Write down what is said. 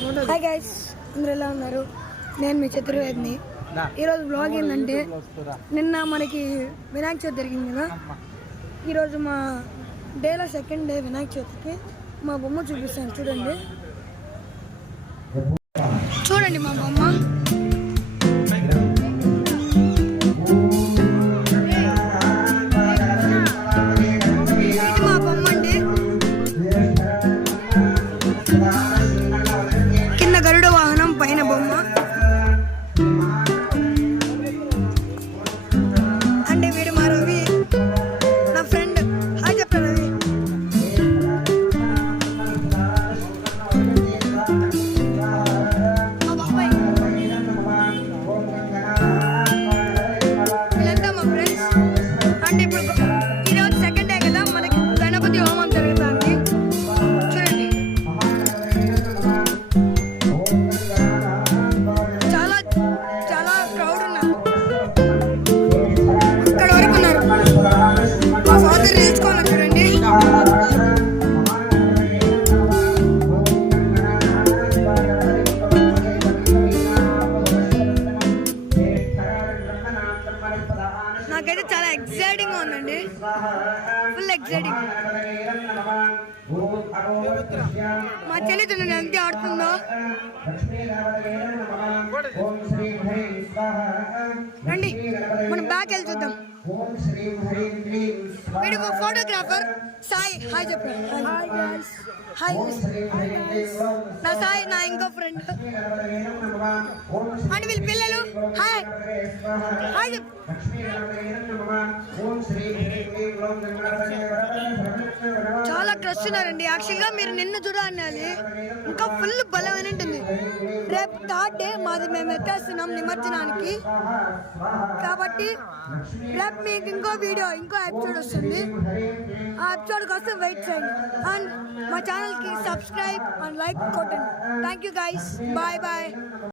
Hi guys, అందరూ ఎలా ఉన్నారు? నేను మీ చతుర్వేదిని. ఈరోజు బ్లాగ్ ఏంటంటే, నిన్న మనకి వినాయక చవితి జరిగింది కదా. ఈరోజు మా డేలో సెకండ్ డే వినాయక చవితికి మా బొమ్మ చూపిస్తాను. చూడండి చూడండి మా బొమ్మ. గరుడ వాహనం పైన బొమ్మ అంటే వీడు మా రవి, నా ఫ్రెండ్. హాయ్ చెప్పరా రవి. మా బాబాయ్, వీళ్ళంతా మా ఫ్రెండ్స్. అంటే ఇప్పుడు ఈరోజు సెకండ్ డే కదా, మనకి గణపతి హోమం జరుగుతుంది. చూడండి చాలా క్రౌడ్ ఉన్నారు. అక్కడ వరకు ఉన్నారు. మా ఫాదర్ నిల్చుకోవాలి. చూడండి నాకైతే చాలా ఎక్సైటింగ్ ఉందండి, ఫుల్ ఎక్సైటింగ్. మా చెల్లి చూడండి ఎంత ఆడుతుందో. రండి మనం బ్యాక్ వెళ్ళి చూద్దాం. వీడు ఫోటోగ్రాఫర్ సాయి. హాయ్ చెప్పండి. హాయ్ నా సాయి, నా ఇంకో ఫ్రెండ్. అంటే వీళ్ళ పిల్లలు. హాయ్ హాయ్ చెప్పు. చాలా క్రష్ ఉన్నారండి. యాక్చువల్గా మీరు నిన్న చూడాలి, ఇంకా ఫుల్ బలమైన ఉంటుంది. రేపు థర్డ్ డే మాది, మేము ఎత్తేస్తున్నాం నిమజ్జనానికి. కాబట్టి రేపు మీకు ఇంకో వీడియో, ఇంకో ఎపిసోడ్ వస్తుంది. ఆ ఎపిసోడ్ కోసం వెయిట్ చేయండి. అండ్ మా ఛానల్కి సబ్స్క్రైబ్ అండ్ లైక్ కొట్టండి. Thank you guys, bye bye.